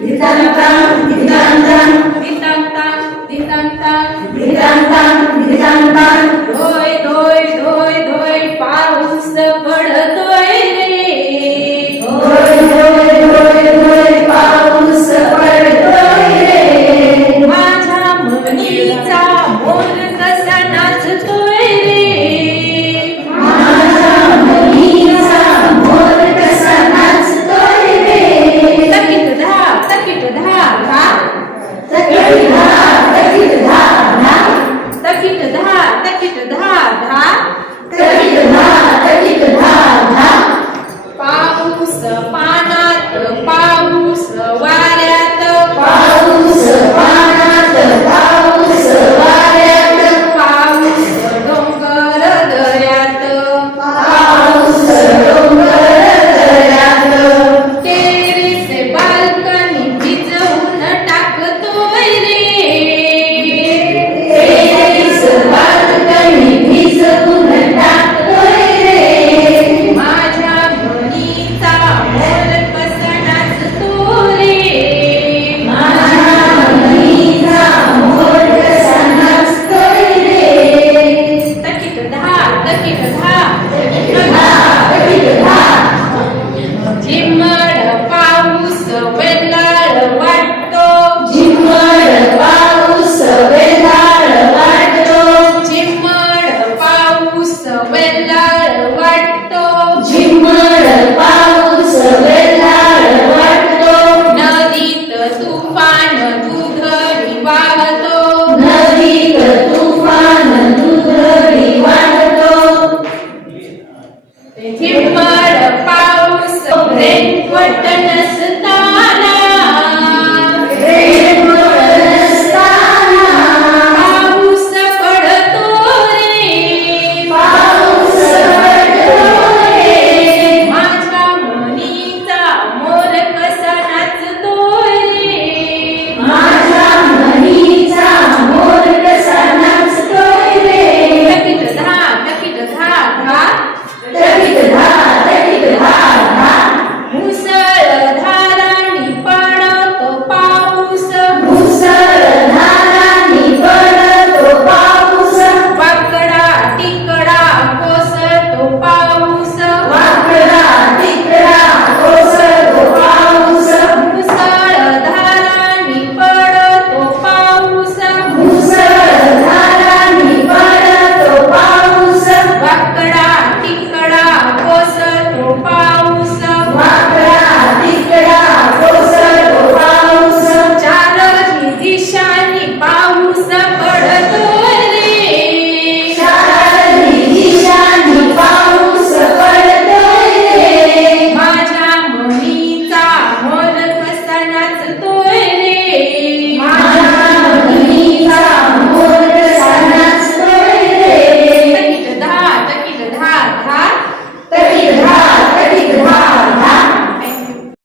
Dita Amen. tenderness